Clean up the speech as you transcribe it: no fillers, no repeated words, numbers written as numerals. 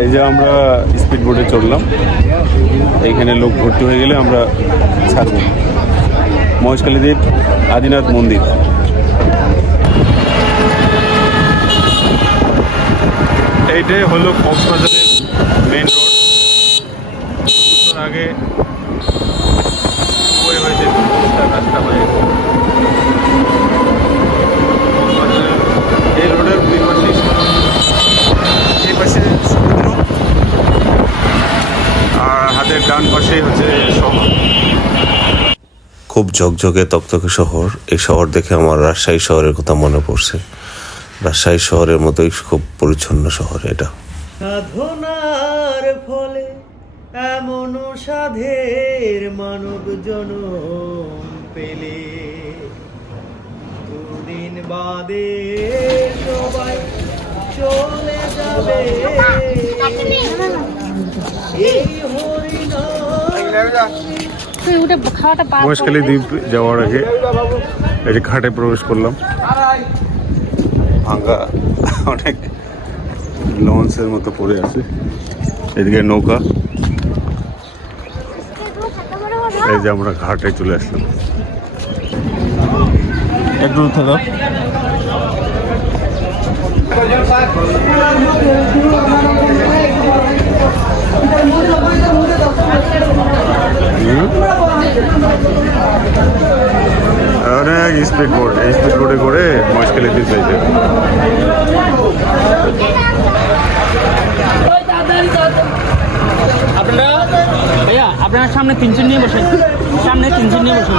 এই যে আমরা স্পিড বোটে চললাম, এইখানে লোক ভর্তি হয়ে গেলে আমরা ছাড়ব। মহেশখালী দ্বীপ আদিনাথ মন্দির। এইটাই হলো কক্সবাজারের মেন রোড। বছর আগে হয়েছে রাস্তা হয়ে গেছে। এই রোডের দুই পাশে, এই পাশে সমুদ্র আর হাতের ডান পাশে হচ্ছে শহর। খুব ঝকঝকে তকতকে শহর। এই শহর দেখে আমার রাজশাহী শহরের কথা মনে পড়ছে। রাজশাহী শহরের মতোই খুব পরিচ্ছন্ন শহর এটা। সাধনার ফলে এমন সাধের মানব জনম পেলে, দুদিন বাদে সবাই চলে যাবে এই হরিনাম। মহেশখালী দ্বীপ যাওয়ার আগে এই যে ঘাটে প্রবেশ করলাম। ভাঙ্গা অনেক লঞ্চের মতো পড়ে আছে, এদিকে নৌকা। এই যে আমরা ঘাটে চলে আসলাম। একটু থাকা অনেক স্পিড বোট, এই স্পিড বোটে করে মহেশখালী দ্বীপ যাইতে। আপনারা ভাইয়া আপনারা সামনে 3 জন নিয়ে বসেন, সামনে 3 জন নিয়ে বসেন।